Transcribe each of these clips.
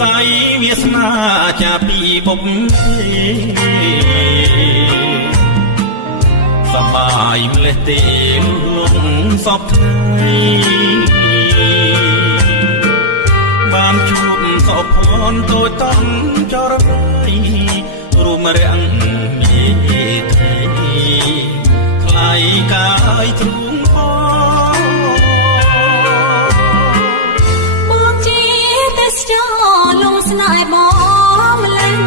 ស័យវាសនាជាពីបុព្វទេសបាយម្លេះទេលងសពថ្ងៃបានជួបសោភ័ណ្ឌតូចតំចរណៃរួមរាំងមេត្រីថ្លៃកាយទ្រូងបងជាទេសចរលងស្នេហ៍បងម្លេះ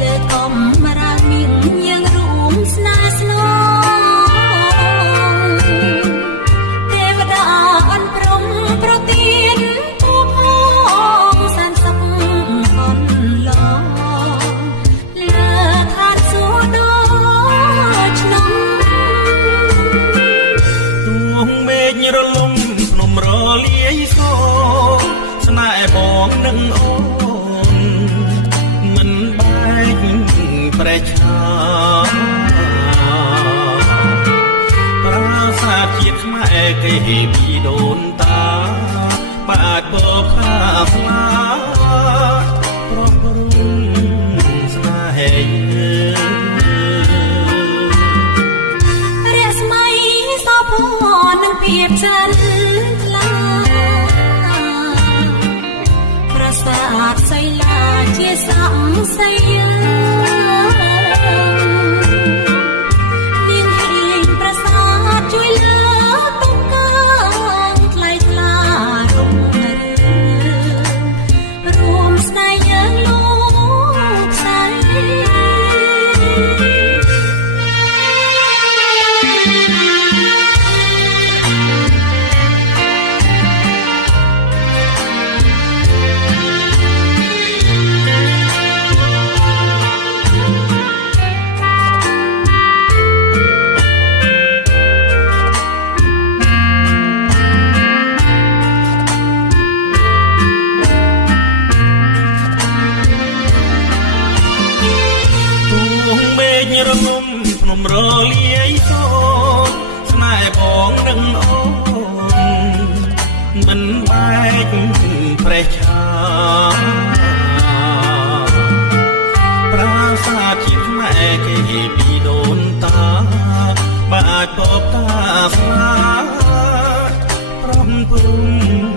លើកំរាលមានយើងរួមស្នេហ៍ស្នងទេវតាអន់ព្រំប្រទានទូផងសានសុខអន់ឡងលើខាត់សួរដល់ឆ្នាំទួងមេឃរលំភ្នំរលាយសោស្នេហ៍បងនឹងអូនមិនបែកប្រេឆាប្រាសាទជាតិខ្មែរគេពីដូនតាបាទបបខាផ្លាប្រពរុងស្នេហ៍រស្មីសោភ័ណ្ឌនឹងភាពចន្ទថ្លាប្រាសាទសីលាជាសំស័យមានរៀងប្រាសាទជួយលើកតុងកាងថ្លៃថ្លារុងរឿងរួមស្នេហ៍យើងលោកស្រីរលំភ្នំរលាយសូនស្នេហ៍បងនឹងអូនមិនបែកប្រេះឆាប្រាសាទជាតិខ្មែរគេពីដូនតាបាទបបតាស្លាប្រំពរុង